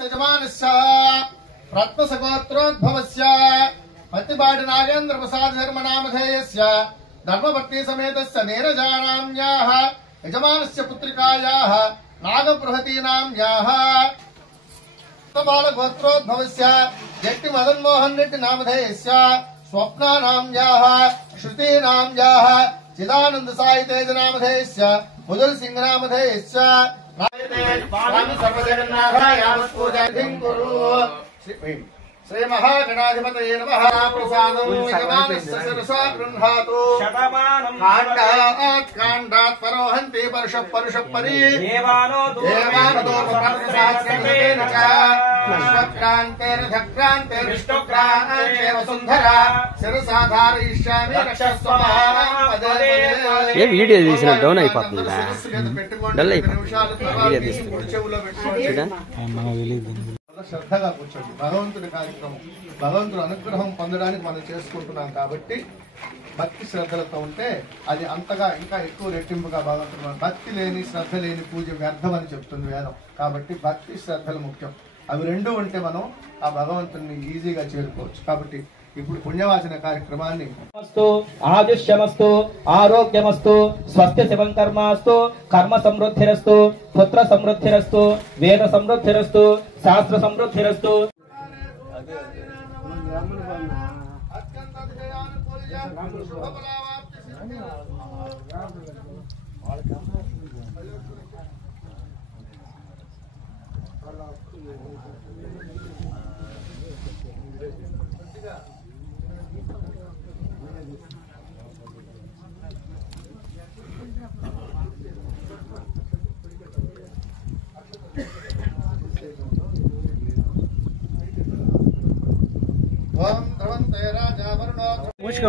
यजमानस्य रत्नसगोत्रोद्भवस्य पत्तिपाटि नागेन्द्र प्रसाद शर्मा नामधेयस्य धर्मपत्नी समेतस्य नीरजानाम्याः यजमानस्य पुत्रिकायाः नागबृहतीनाम्याः बालगोत्रोद्भवस्य जट्टि मदनमोहन रेड्डी नामधेयस्य स्वप्नानाम्याः श्रुतीनाम्याः चिदानंद साई तेज नामधेयस्य मुदल सिंह नामधेयस्य सर्वजगन्नाथायामस्पूजाधिं कुरु श्री महागणाधिपतये नमः। प्रसादं यजमानस्य शिरसा गृह्णातु काण्डात् काण्डात् परोहन्ति परशः परशः परि देवानो दूरमपरसहस्रेण च विश्वक्रान्तेन धक्रान्ते विष्णुक्रान्ते वसुन्धरा शिरसा धारयिष्यामि रक्षस्व महापदे। ये वीडियो తీసిన డౌన్ అయిపోతుందా డల్ అయిపోతుంది వీడియో తీస్తే శ్రద్ధగా కూర్చోండి. భగవంతుడి కార్యక్రమం భగవంతుడి అనుగ్రహం పొందడానికి మనం చేసుకుంటున్నాం కాబట్టి భక్తి శ్రద్ధలతో ఉంటే అది అంతగా ఇంకా ఎక్కువ రెట్టింపుగా భగవంతుడు. భక్తి లేని శ్రద్ధ లేని పూజ వ్యర్థం అని చెప్తుంది వేదం. కాబట్టి భక్తి శ్రద్ధలు ముఖ్యం. అవి రెండు ఉంటే మనం ఆ భగవంతుడిని ఈజీగా చేరుకోవచ్చు. కాబట్టి ఇప్పుడు పుణ్యవాచన కార్యక్రమాన్ని ఆయుష్యమస్తు ఆరోగ్యమస్తు స్వస్తి శివం కర్మాస్తు కర్మ సమృద్ధిరస్తు పుత్ర సమృద్ధిరస్తు వేద సమృద్ధిరస్తు శాస్త్ర సమృద్ధిరస్తు.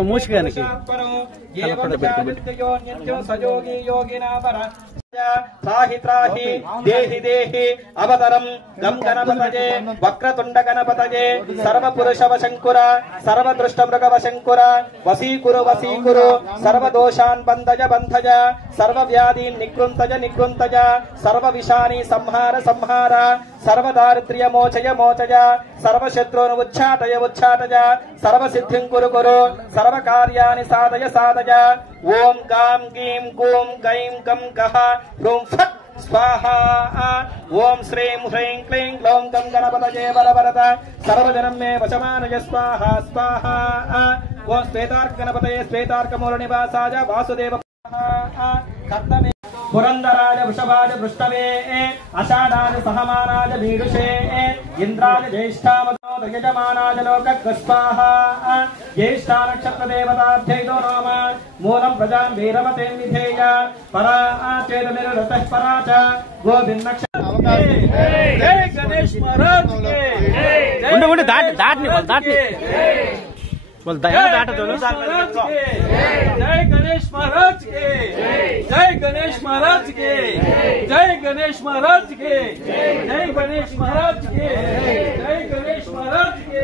మూసుగానికి సయోగి యోగినా త్రాహి త్రాహి దేహి దేహి అవతరం గం గణపతయే వక్రతుండ గణపతయే సర్వపురుష వశంకుర సర్వదృష్ట మృగ వశంకుర వసీకురు వసీకురు సర్వదోషాన్ బంధజ బంధజ సర్వవ్యాధీన్ నిగృంతజ నిగృంతజ సర్వ విషాని సంహార సంహార సర్వదారిద్ర్య మోచయ మోచయ సర్వశత్రున్ ఉచ్చాటయ ఉచ్చాటయ సర్వసిద్ధిం కురు కురు సర్వకార్యాని సాధయ సాధయ. ఓం గాం గీం గూం గైం గం గహ హ్రూం ఫట్ స్వాహా. ఓం శ్రీం హ్రీం క్లీం గ్లౌం గం గణపతయే బలవరద సర్వజనం మే వశమానయ స్వాహా స్వాహా. ఓం శ్వేతార్క గణపతయే శ్వేతార్కమూల నివాసాయ వాసుదేవ కర్తమే పురందరాజ వృషభాజ వృష్టవే అషాఢాజ సహమానాజ మీడుషే ఇంద్రాజ జ్యేష్ఠామతో యజమానాజ లోక స్వాహా. జ్యేష్ఠా నక్షత్ర దేవతాభ్యైతో నోమ మూలం ప్రజాం వీరవతే విధేయ పరా చేతమిరత పరా చ గోవింద జై గణేష్ మహారాజ్ దాటిని जय गणेश महाराज के जय गणेश महाराज के जय गणेश महाराज के जय गणेश महाराज के जय गणेश महाराज के.